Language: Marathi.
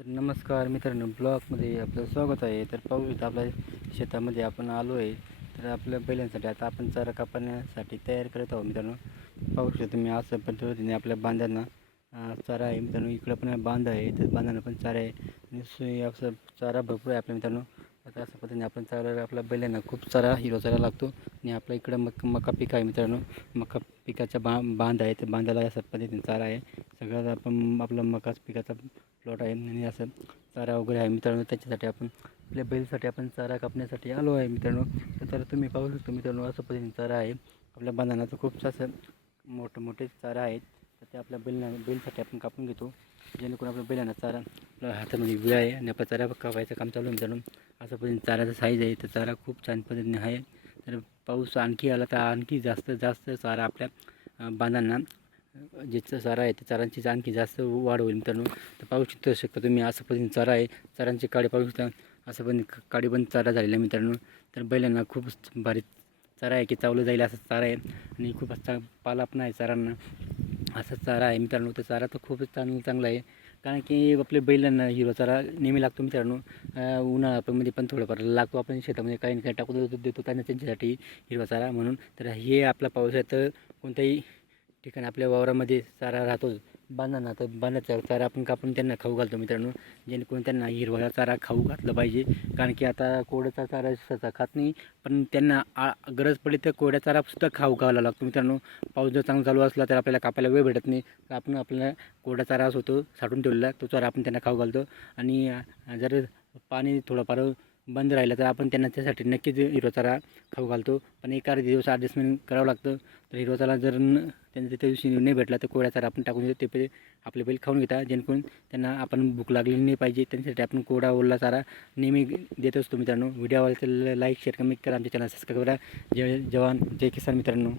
तर नमस्कार मित्रांनो ब्लॉगमध्ये आपलं स्वागत आहे. तर पाहू शकता आपल्या शेतामध्ये आपण आलो आहे. तर आपल्या बैलांसाठी आता आपण चारा कापण्यासाठी तयार करत आहोत मित्रांनो. पाहू शकता तुम्ही असं पद्धतीने आपल्या बांधांना चारा आहे मित्रांनो. इकडं पण बांध आहे तर बांधांना पण चारा आहे. आणि सोयी असं चारा भरपूर आहे आपल्या मित्रांनो. आता अशा पद्धतीने आपण चारा आपल्या बैलांना खूप चारा हिरो चारा लागतो. आणि आपल्या इकडं मक मका पीक आहे मित्रांनो. मका पिकाचा बा बांध आहे. ते बांधाला अशा पद्धतीने चारा आहे. सगळ्यात आपण आपलं मकाच पिकाचा प्लॉट आहे. आणि असं चारा वगैरे आहे मित्रांनो. त्याच्यासाठी आपण आपल्या बैलसाठी आपण चारा कापण्यासाठी आलो आहे मित्रांनो. तर तुम्ही पाहू शकतो मित्रांनो असं पद्धतीने चारा आहे. आपल्या बांधांना खूप असं मोठे मोठे चारा आहेत. ते आपल्या बैलना बैलसाठी आपण कापून घेतो. जेणेकरून आपल्या बैलांना चारा आपल्या हातामध्ये वेळ आहे आणि आपला चारा कापायचं काम चालू आहे मित्रांनो. असं पद्धतीने चाराचा साईज आहे तर चारा खूप छान पद्धतीने आहे. तर पाऊस आणखी आला तर आणखी जास्त जास्त चारा आपल्या बांधांना ज्याचं चारा आहे त्या चारांची आणखी जास्त वाढ होईल मित्रांनो. तर पाहू शकतो शकता तुम्ही असं पद्धतीने चारा आहे चारांची काडी पाहू शकता. असं पण काडीबंद चारा झालेला आहे मित्रांनो. तर बैलांना खूप भारी चारा आहे की चावलं जाईल असा चारा आहे. आणि खूप असा पाला पण आहे चारांना. असा चारा आहे मित्रांनो. तर चारा तर खूपच चांगला चांगला आहे. कारण की आपल्या बैलांना हिरवा चारा नेहमी लागतो मित्रांनो. अं, उन्हाळ्यामध्ये पण थोडंफार लागतो. आपण शेतामध्ये काही ना काही टाकून देतो त्यांना त्यांच्यासाठी हिरवा चारा म्हणून. तर हे आपला पावसाळ्यात कोणत्याही ठिकाणी आपल्या वावरामध्ये चारा राहतोच. बांधा ना तर बांधाचा चारा आपण कापून त्यांना खाऊ घालतो मित्रांनो. जेणेकरून त्यांना हिरवा चारा खाऊ घातला पाहिजे. कारण की आता कोड्याचा चारा सहसा खात नाही पण त्यांना आ गरज पडली तर कोड्या चारासुद्धा खाऊ घालावा लागतो मित्रांनो. पाऊस जर चांगला चालू असला तर आपल्याला कापायला वेळ भेटत नाही. तर आपण आपल्याला कोड्या चारा होतो साठवून ठेवलेला तो चारा आपण त्यांना खाऊ घालतो. आणि जर पाणी थोडंफार बंद राहिलं तर आपण त्यांना त्यासाठी नक्कीच हिरवा चारा खाऊ घालतो. पण एक अर्धे दिवस ॲडजस्टमेंट करावं लागतं. तर हिरवा चारा जर त्यांना त्या दिवशी नाही भेटला तर कोळ्या चारा आपण टाकून देतो. ते पहिले आपले बैल खाऊन घेतात जेणेकरून त्यांना आपण भूक लागलेली नाही पाहिजे. त्यांच्यासाठी आपण कोरडा ओला चारा नेहमी देत असतो मित्रांनो. व्हिडिओ आवडला तर लाईक शेअर कमेंट करा. आमच्या चॅनल सबस्क्राईब करा. जय जवान जय किसान मित्रांनो.